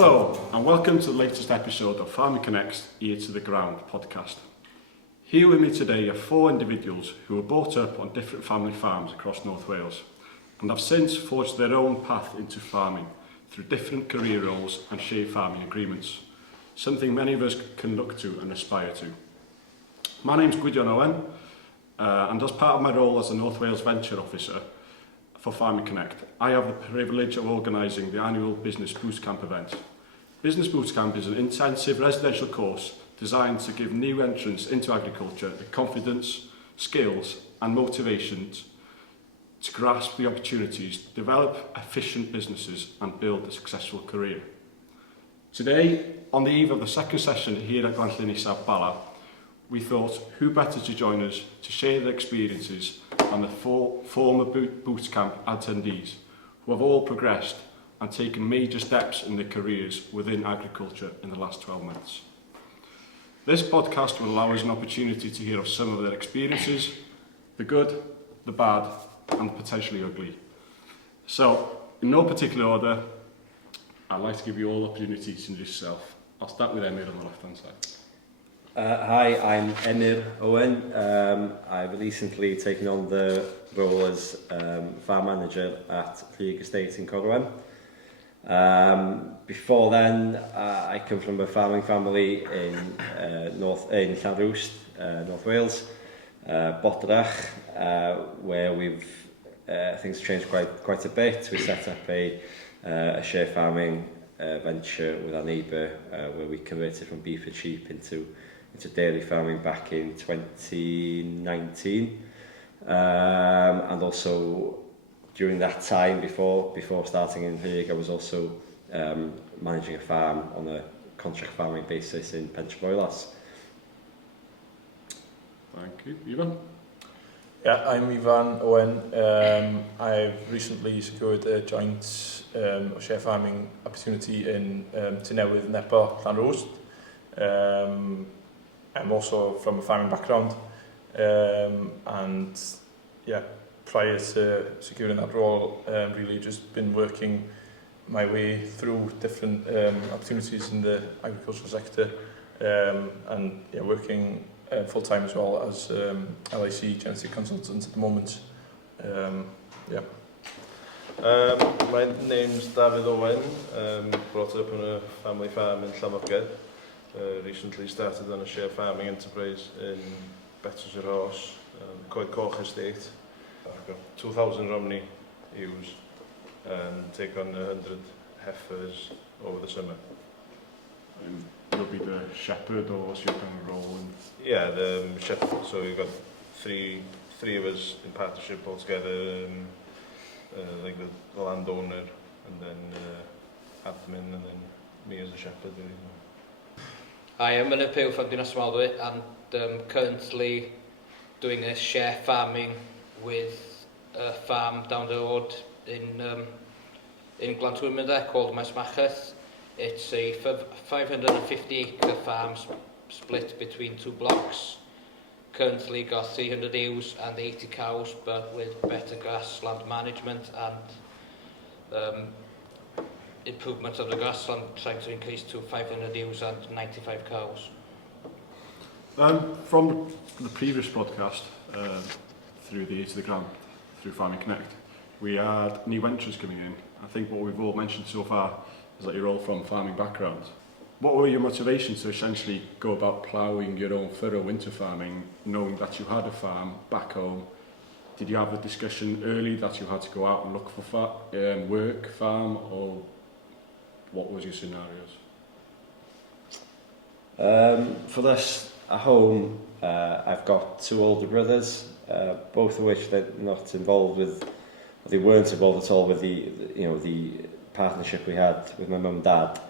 Hello and welcome to the latest episode of Farming Connect's Ear to the Ground podcast. Here with me today are 4 individuals who were brought up on different family farms across North Wales and have since forged their own path into farming through different career roles and shared farming agreements, something many of us can look to and aspire to. My name's Gwydion Owen and as part of my role as the North Wales Venture Officer for Farming Connect, I have the privilege of organising the annual Business Bwtcamp event. Business Bwtcamp is an intensive residential course designed to give new entrants into agriculture the confidence, skills and motivations to grasp the opportunities to develop efficient businesses and build a successful career. Today, on the eve of the second session here at Glanllyn South Bala, we thought who better to join us to share their experiences and the 4 former Bwtcamp attendees who have all progressed and taken major steps in their careers within agriculture in the last 12 months. This podcast will allow us an opportunity to hear of some of their experiences, the good, the bad and potentially ugly. So, in no particular order, I'd like to give you all the opportunity to introduce yourself. I'll start with Emyr on the left hand side. Hi, I'm Emyr Owen. I've recently taken on the role as farm manager at Rhug estate in Colwyn. Before then, I come from a farming family in Ystâd Rhug, North Wales, Bwtcamp, where things changed quite a bit. We set up a share farming venture with our neighbour, where we converted from beef and sheep into dairy farming back in 2019, and also during that time before starting in Rhug, I was also managing a farm on a contract farming basis in Penderfynu. Thank you. Ifan? Yeah, I'm Ifan Owen. I've recently secured a joint share farming opportunity in Nhŷ Newydd, Ystâd Rhug. I'm also from a farming background, and yeah, prior to securing that role, really just been working my way through different opportunities in the agricultural sector, and yeah, working full-time as well as LIC genetic consultant at the moment. Yeah. My name's David Owen, brought up on a family farm in Llofogedd. Recently started on a share farming enterprise in Bwtcamp Nghoed Coch estate. I've got 2,000 Romney ewes and take on 100 heifers over the summer. And you'll be the shepherd or what's your kind of role? Yeah, the shepherd. So we've got three of us in partnership all together, like the landowner and then admin and then me as a shepherd. Hi, I'm Mae Ynyr Pugh from Ninas Mawddwy and currently doing a share farming with a farm down the road in Glanllyn called Mae'r. It's a 550-acre farm split between 2 blocks. Currently got 300 ewes and 80 cows, but with better grassland management and improvement of the grassland, trying to increase to 500 ewes and 95 cows. From the previous podcast, through the Ear to the Ground, through Farming Connect, we had new entrants coming in. I think what we've all mentioned so far is that you're all from farming backgrounds. What were your motivations to essentially go about ploughing your own furrow into farming, knowing that you had a farm back home? Did you have a discussion early that you had to go out and look for work, farm, or what was your scenarios? For us at home, I've got 2 older brothers, both of which they're not involved with. They weren't involved at all with the partnership we had with my mum and dad.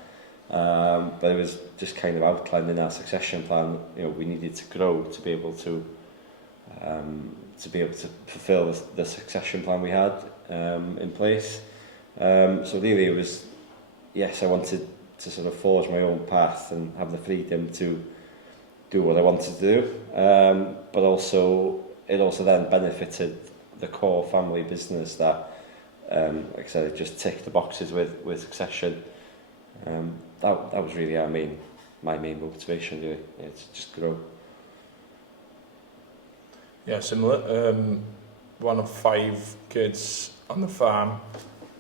But it was just kind of outlined in our succession plan. We needed to grow to be able to fulfil the succession plan we had in place. So really, it was, yes, I wanted to sort of forge my own path and have the freedom to do what I wanted to do. But also, it also then benefited the core family business that, like I said, it just ticked the boxes with succession. That was really my main motivation, really, to just grow. Yeah, similar. One of 5 kids on the farm,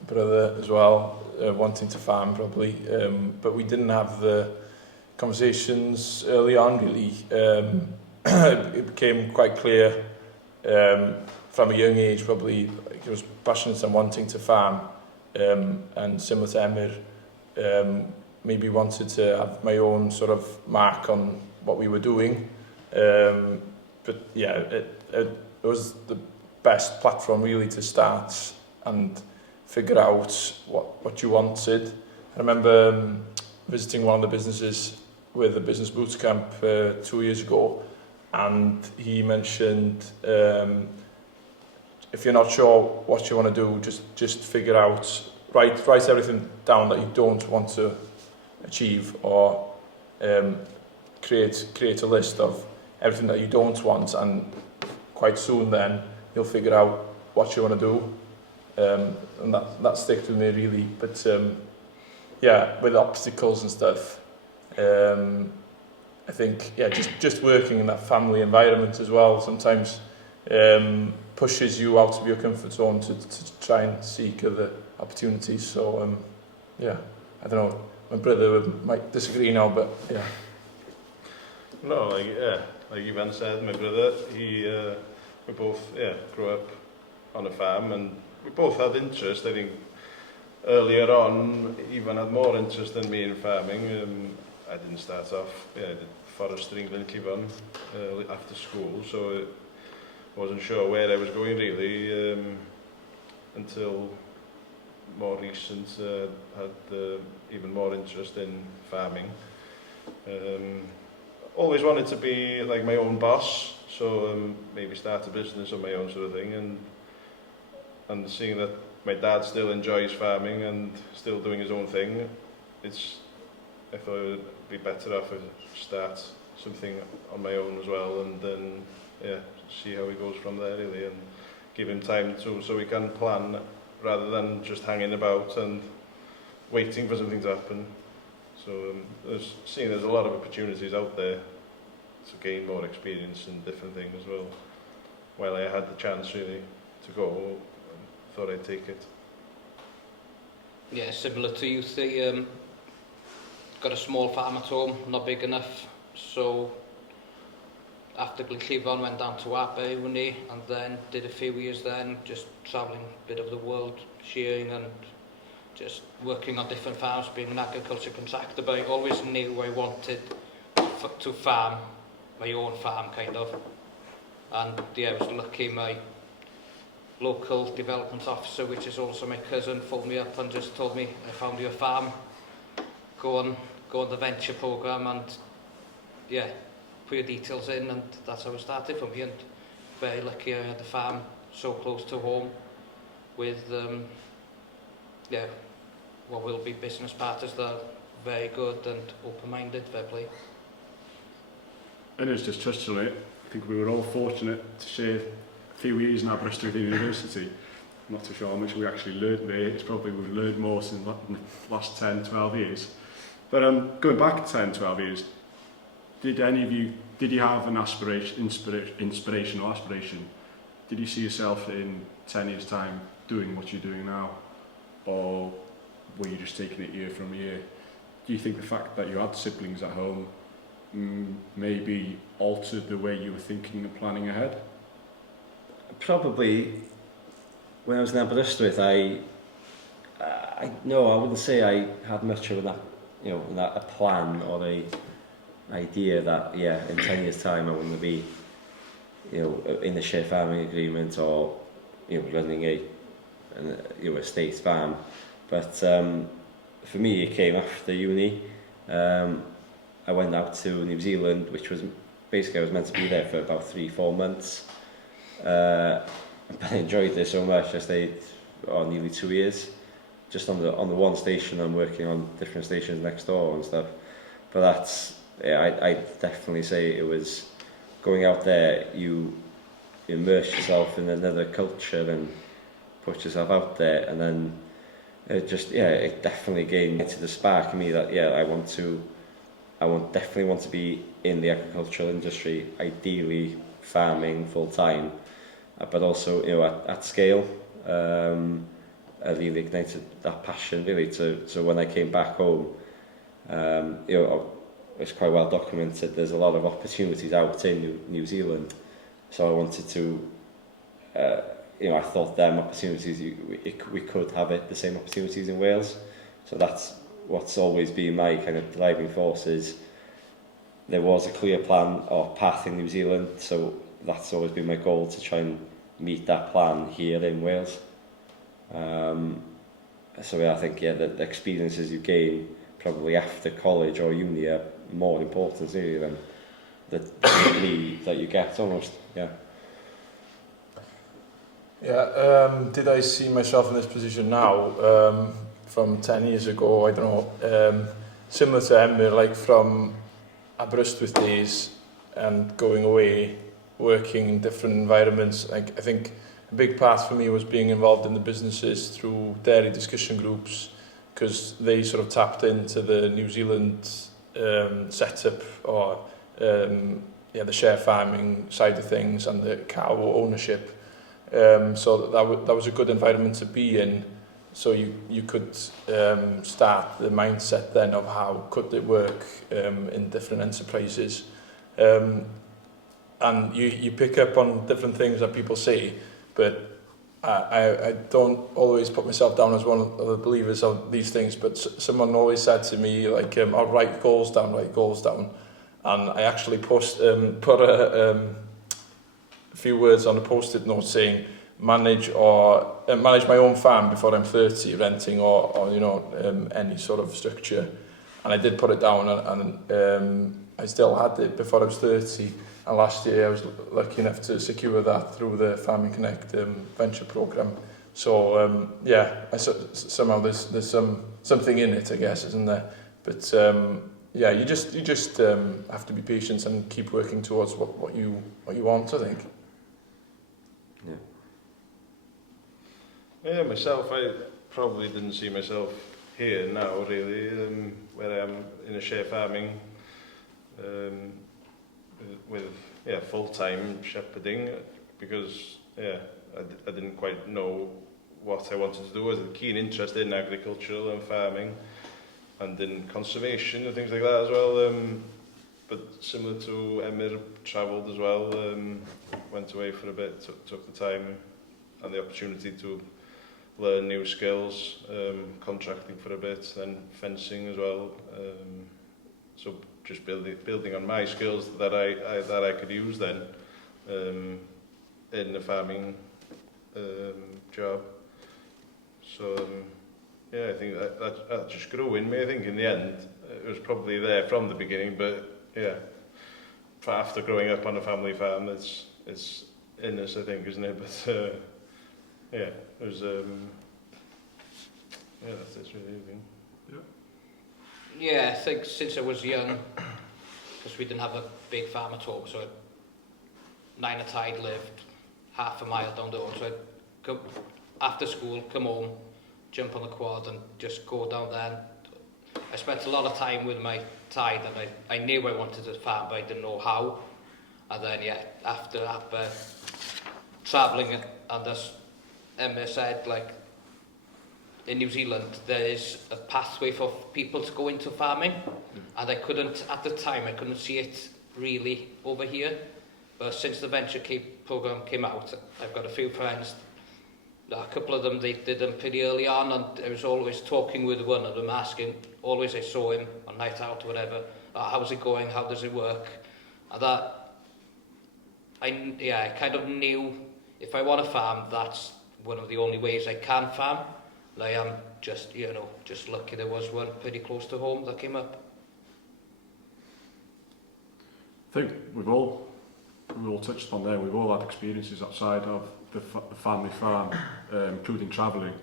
brother as well, wanting to farm probably, but we didn't have the conversations early on really. It became quite clear from a young age probably, I was passionate and wanting to farm, and similar to Emyr, maybe wanted to have my own sort of mark on what we were doing. But yeah, it was the best platform really to start and figure out what you wanted. I remember visiting one of the businesses with a business Bwtcamp 2 years ago, and he mentioned if you're not sure what you want to do, just figure out, write everything down that you don't want to achieve, or create a list of everything that you don't want, and quite soon then you'll figure out what you want to do, and that sticks with me really. But yeah, with obstacles and stuff, I think just working in that family environment as well sometimes pushes you out of your comfort zone to try and seek other opportunities. So yeah, I don't know, my brother might disagree now, but yeah. No, like Ifan said, my brother, we both grew up on a farm, and we both had interest. I think earlier on, Ifan had more interest than me in farming. I didn't start off, I did forestry in Glyndŵr after school, so I wasn't sure where I was going really until more recent had even more interest in farming. Always wanted to be like my own boss, so maybe start a business or my own sort of thing, and seeing that my dad still enjoys farming and still doing his own thing, I thought it would be better off to start something on my own as well, and then see how he goes from there really, and give him time so we can plan rather than just hanging about and waiting for something to happen. So there's a lot of opportunities out there to gain more experience in different things as well. While I had the chance really to go, I thought I'd take it. Yeah, similar to you, see, got a small farm at home, not big enough, so after Glyndŵr went down to Bae Colwyn, and then did a few years then, just travelling a bit of the world, shearing and just working on different farms, being an agriculture contractor, but I always knew I wanted to farm, my own farm kind of. And yeah, I was lucky, my local development officer, which is also my cousin, phoned me up and just told me, I found you a farm, go on the venture programme, and yeah, put your details in, and that's how it started for me. And very lucky I had the farm so close to home with what will be business partners that are very good and open-minded, fair play. And it's just touched on it. I think we were all fortunate to share a few years in Aberystwyth University. I'm not too sure how much we actually learned there. It's probably we've learned more in the last 10, 12 years. But going back 10, 12 years, did you have an inspiration or aspiration? Did you see yourself in 10 years' time doing what you're doing now? Or were you just taking it year from year? Do you think the fact that you had siblings at home maybe altered the way you were thinking and planning ahead? Probably. When I was in Aberystwyth, I wouldn't say I had much of a plan or a idea that in 10 years' time I want to be in a share farming agreement or running a estate farm. But for me, it came after uni. I went out to New Zealand, which was basically I was meant to be there for about 3-4 months. But I enjoyed it so much. I stayed nearly 2 years, just on the one station. I'm working on different stations next door and stuff. But that's I definitely say it was going out there. You immerse yourself in another culture and put yourself out there, and then it definitely gave the spark in me that definitely want to be in the agricultural industry, ideally farming full time, but also at scale. I really ignited that passion really so when I came back home, it's quite well documented. There's a lot of opportunities out in New Zealand, so I wanted to. I thought them opportunities we could have the same opportunities in Wales. So that's what's always been my kind of driving force. Is there was a clear plan or path in New Zealand, so that's always been my goal to try and meet that plan here in Wales. I think the experiences you gain probably after college or uni are more important really than the degree that you get almost. Did I see myself in this position now? From 10 years ago, I don't know, similar to Emyr, like from Aberystwyth days and going away, working in different environments. Like, I think a big part for me was being involved in the businesses through dairy discussion groups, because they sort of tapped into the New Zealand setup or the share farming side of things and the cow ownership. So that was a good environment to be in. So you could start the mindset then of how could it work in different enterprises. And you pick up on different things that people say, but I don't always put myself down as one of the believers of these things, but someone always said to me, like, I'll write goals down. And I actually put a few words on a post-it note saying, manage my own farm before I'm 30, renting or any sort of structure. And I did put it down, and I still had it before I was 30. And last year I was lucky enough to secure that through the Farming Connect venture program. So somehow there's something in it, I guess, isn't there? But you just have to be patient and keep working towards what you want, I think. Yeah, myself, I probably didn't see myself here now, really, where I am in a share farming with full-time shepherding, because I didn't quite know what I wanted to do. I was a keen interest in agriculture and farming and in conservation and things like that as well. But similar to Emyr, travelled as well, went away for a bit, took the time and the opportunity to learn new skills, contracting for a bit, then fencing as well. So just building on my skills that I could use then in the farming job. So I think that just grew in me. I think in the end it was probably there from the beginning, but after growing up on a family farm, it's in us, I think, isn't it? But it was that's it really, I think. Yeah, I think since I was young, because we didn't have a big farm at all, so Nine Tide lived half a mile down the road, so I'd go after school, come home, jump on the quad and just go down there. I spent a lot of time with my Tide, and I knew I wanted to farm, but I didn't know how. And then after travelling, and as Emyr said, like, in New Zealand there is a pathway for people to go into farming, and at the time I couldn't see it really over here, but since the venture program came out, I've got a few friends, a couple of them, they did them pretty early on, and I was always talking with one of them, asking, always I saw him on night out or whatever, how's it going, how does it work, and that I kind of knew if I want to farm, that's one of the only ways I can farm. And I am just lucky there was one pretty close to home that came up. I think we've all touched upon there. We've all had experiences outside of the family farm, including travelling.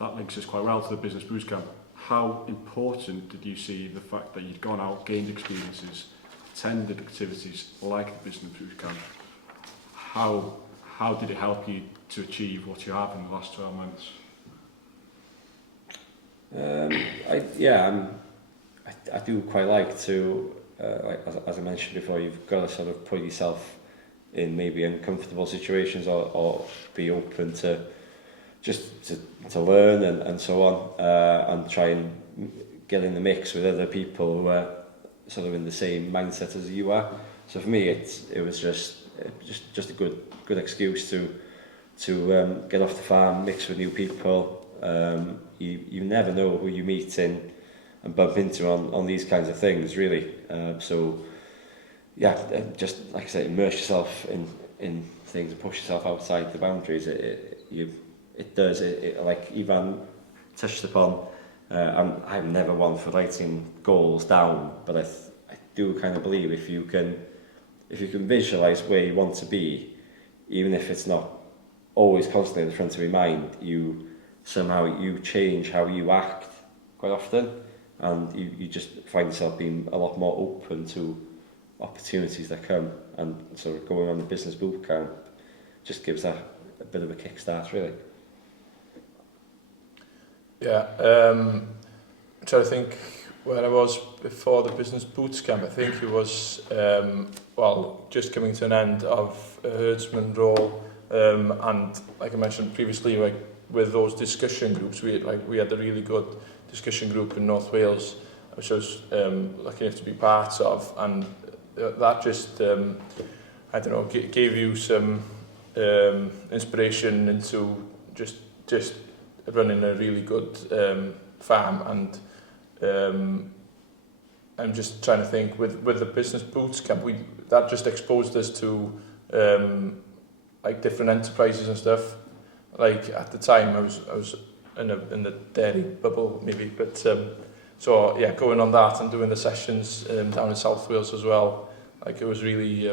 That links us quite well to the business Bwtcamp. How important did you see the fact that you'd gone out, gained experiences, attended activities like the business Bwtcamp? How did it help you to achieve what you have in the last 12 months? I do quite like to, as I mentioned before, you've got to sort of put yourself in maybe uncomfortable situations or be open to to learn and so on, and try and get in the mix with other people who are sort of in the same mindset as you are. So for me, it was just a good excuse to get off the farm, mix with new people. You never know who you meet in and bump into on these kinds of things, really. So yeah, just like I say, immerse yourself in things and push yourself outside the boundaries. It does. Like Ifan touched upon, I'm never one for writing goals down, but I do kind of believe if you can visualize where you want to be, even if it's not always constantly in the front of your mind, you change how you act quite often, and you just find yourself being a lot more open to opportunities that come, and sort of going on the business boot camp just gives that a bit of a kickstart, really. Yeah, I'm trying to think when I was before the business boots camp. I think it was just coming to an end of a herdsman role, and like I mentioned previously, like with those discussion groups, we had a really good discussion group in North Wales, which I was lucky enough to be part of, and that just gave you some inspiration into just running a really good farm. And I'm just trying to think with the business boots camp, that just exposed us to like different enterprises and stuff. Like at the time I was in the dairy bubble maybe, but so yeah, going on that and doing the sessions down in South Wales as well, like it was really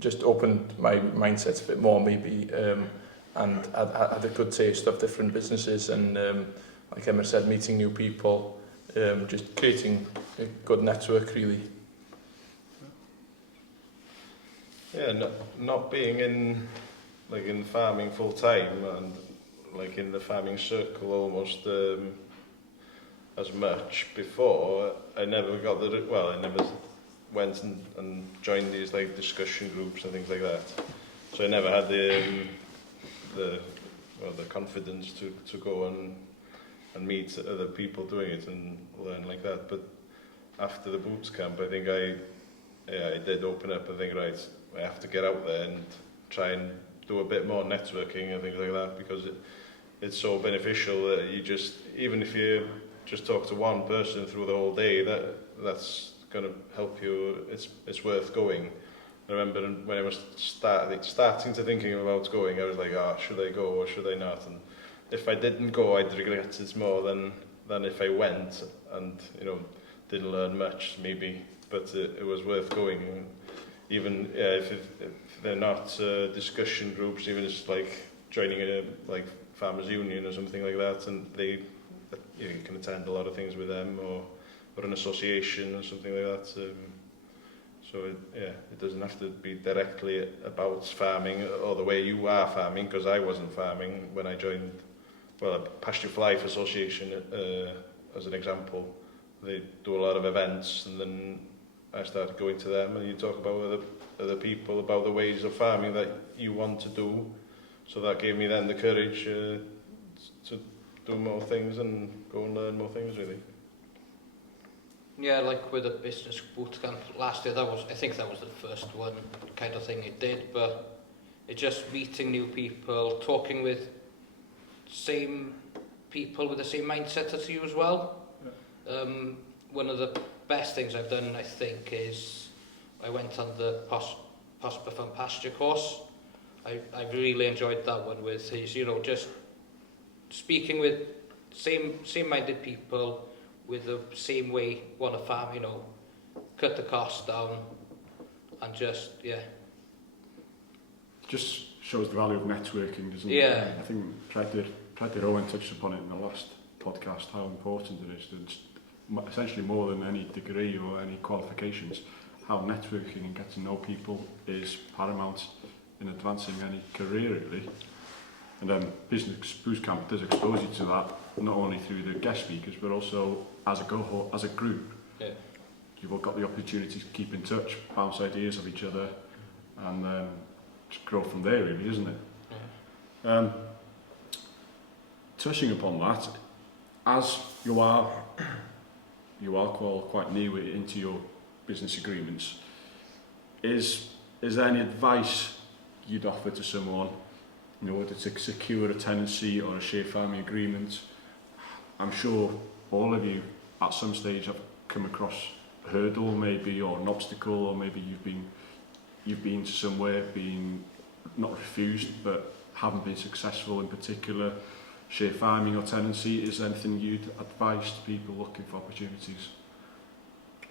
just opened my mindset a bit more maybe, and I had a good taste of different businesses, and like Emyr said, meeting new people, just creating a good network really. Yeah, not being in farming full time and like in the farming circle almost as much before, I never went and joined these like discussion groups and things like that. So I never had the confidence to go and meet other people doing it and learn like that. But after the boots camp, I think I did open up. I think, right, I have to get out there and try and do a bit more networking and things like that, because it's so beneficial that you just, even if you just talk to one person through the whole day, that's going to help you. It's worth going. I remember when I was starting to thinking about going, I was like, should I go or should I not? And if I didn't go, I'd regret it more than if I went and didn't learn much maybe, but it was worth going. Even if they're not discussion groups, even just like joining a like farmers union or something like that, and you can attend a lot of things with them, or an association or something like that. So it doesn't have to be directly about farming or the way you are farming, because I wasn't farming when I joined, a Pasture for Life Association as an example. They do a lot of events, and then I started going to them, and you talk about other people, about the ways of farming that you want to do. So that gave me then the courage to do more things and go and learn more things, really. Yeah, like with the business boot camp last year, I think that was the first one kind of thing it did, but it's just meeting new people, talking with same people with the same mindset as you as well. Yeah. One of the best things I've done, I think, is I went on the Prosper Farm Pasture course. I really enjoyed that one with his, just speaking with same-minded people with the same way want to farm, cut the cost down, and just shows the value of networking, doesn't it? Yeah. I think Rheolwr Owen touched upon it in the last podcast, how important it is. It's essentially more than any degree or any qualifications, how networking and getting to know people is paramount in advancing any career, really. And then business boost camp does expose you to that not only through the guest speakers, but also as a group. Yeah. You've all got the opportunity to keep in touch, bounce ideas of each other, and just grow from there, really, isn't it? Yeah. Touching upon that, as you are quite new into your business agreements, is there any advice you'd offer to someone in order to secure a tenancy or a shared farming agreement? I'm sure all of you at some stage have come across a hurdle maybe, or an obstacle, or maybe you've been to somewhere, been not refused but haven't been successful in particular shared farming or tenancy. Is there anything you'd advise to people looking for opportunities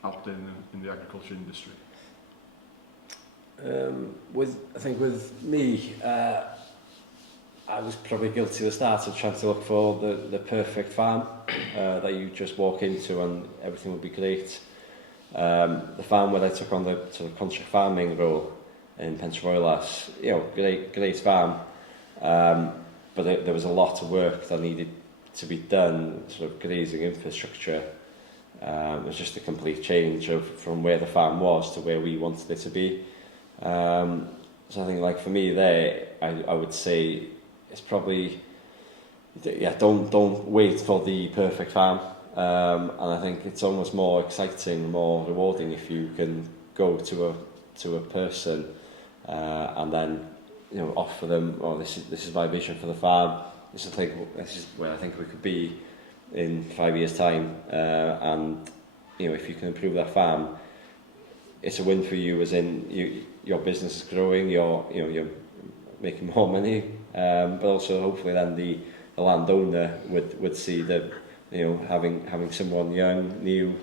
out there in the agriculture industry? I think with me, I was probably guilty at the start of trying to look for the perfect farm that you just walk into and everything would be great. The farm where I took on the sort of contract farming role in Penderfynu, great farm, but there was a lot of work that needed to be done, sort of grazing infrastructure. It was just a complete change from where the farm was to where we wanted it to be. So I think, like, for me there, I would say it's probably, don't wait for the perfect farm. And I think it's almost more exciting, more rewarding if you can go to a person and then offer them, this is my vision for the farm. This is where I think we could be in 5 years' time. And if you can improve that farm, it's a win for you, as in your business is growing, you're making more money, but also hopefully then the landowner would see that having someone young, new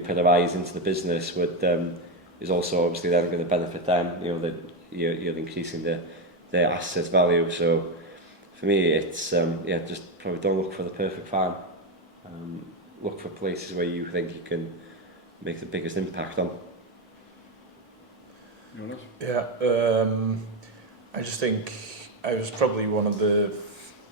pair of eyes into the business is also obviously then going to benefit them. That you're increasing their asset value. So for me, it's just probably don't look for the perfect farm. Look for places where you think you can make the biggest impact on. Yeah, I just think I was probably one of the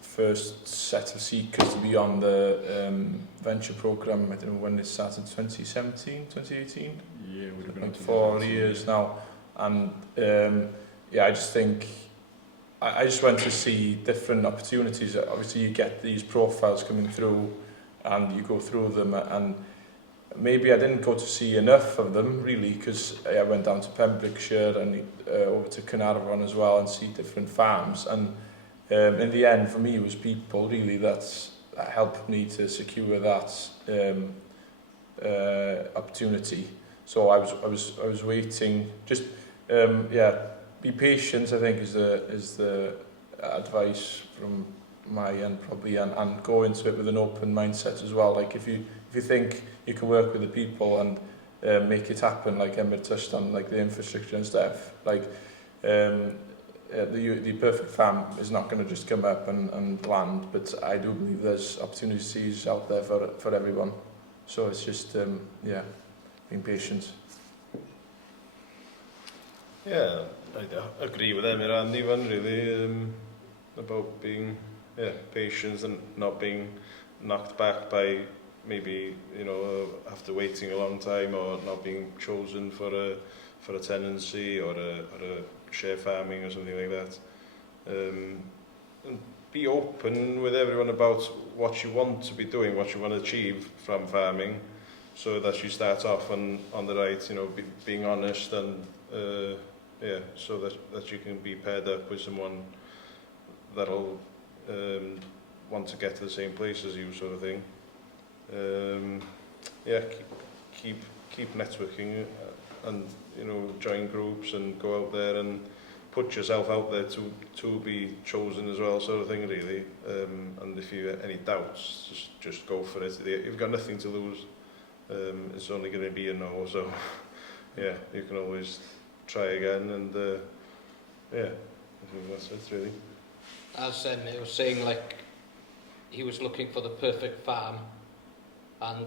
first set of seekers to be on the venture programme. I don't know when it started, 2017, 2018? Yeah, it would have been like 4 years now. And I just think I just went to see different opportunities. Obviously you get these profiles coming through and you go through them, and maybe I didn't go to see enough of them really, because I went down to Pembrokeshire and over to Carnarvon as well and see different farms. And in the end, for me, it was people really that helped me to secure that opportunity. So I was waiting. Just be patient, I think, is the advice from my end probably, and go into it with an open mindset as well. Like if you think you can work with the people and make it happen, like Emyr touched on, like the infrastructure and stuff, like the perfect farm is not going to just come up and land, but I do believe there's opportunities out there for everyone. So it's just being patient. Yeah, I agree with Emyr and Ifan really, about being patient and not being knocked back by maybe after waiting a long time, or not being chosen for a tenancy or a share farming or something like that. And be open with everyone about what you want to be doing, what you want to achieve from farming, so that you start off on the right, being honest, and so that you can be paired up with someone that'll want to get to the same place as you, sort of thing. Keep networking and join groups and go out there and put yourself out there to be chosen as well, sort of thing, really. And if you have any doubts, just go for it. You've got nothing to lose. It's only going to be a no, so you can always try again, and I think that's it, really. As Emyr was saying, like, he was looking for the perfect farm, and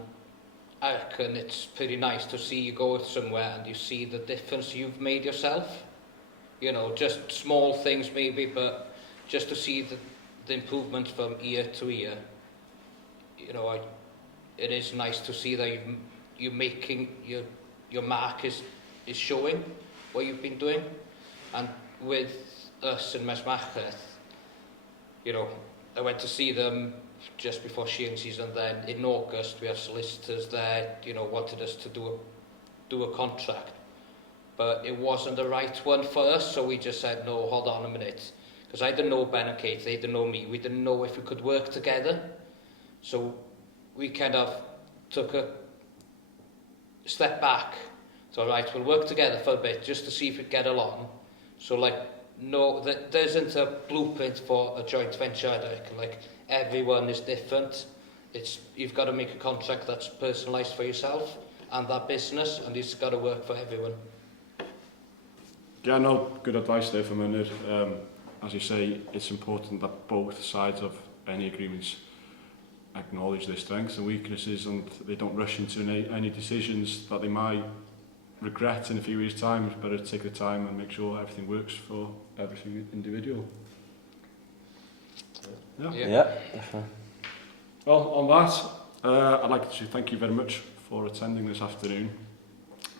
I reckon it's pretty nice to see you go somewhere and you see the difference you've made yourself. Just small things maybe, but just to see the improvements from year to year, you know, it is nice to see that you're making your mark is showing what you've been doing. And with us in Mesmacheth, you know, I went to see them just before shearing season. Then in August, we have solicitors there, you know, wanted us to do a contract, but it wasn't the right one for us. So we just said, no, hold on a minute, because I didn't know Ben and Kate, they didn't know me. We didn't know if we could work together. So we kind of took a step back. So right, we'll work together for a bit just to see if we get along. So like, no, there isn't a blueprint for a joint venture. I reckon. Like, everyone is different. You've got to make a contract that's personalised for yourself and that business, and it's got to work for everyone. Yeah, no, good advice there from Emyr. As you say, it's important that both sides of any agreements acknowledge their strengths and weaknesses, and they don't rush into any decisions that they might regret in a few years' time. It's better to take the time and make sure everything works for every individual. Yeah, definitely. Well, on that, I'd like to thank you very much for attending this afternoon.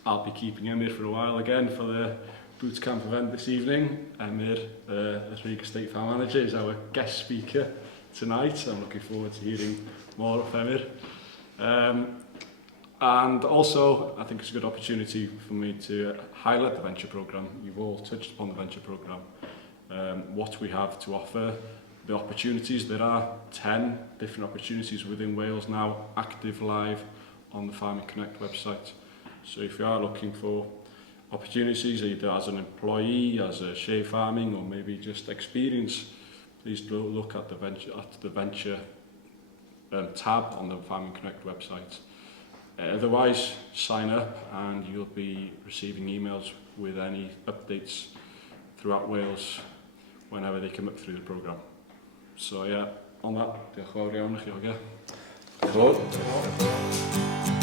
I'll be keeping Emyr for a while again for the Bwtcamp event this evening. Emyr, the Rhug Estate Farm Manager, is our guest speaker tonight. I'm looking forward to hearing more of Emyr. And also, I think it's a good opportunity for me to highlight the venture programme. You've all touched upon the venture programme, what we have to offer, the opportunities. There are 10 different opportunities within Wales now active live on the Farming Connect website. So if you are looking for opportunities, either as an employee, as a share farming, or maybe just experience, please look at the venture tab on the Farming Connect website. Otherwise, sign up and you'll be receiving emails with any updates throughout Wales whenever they come up through the programme. So yeah, on that, diolch yn fawr iawn i chi, oge. Diolch yn fawr.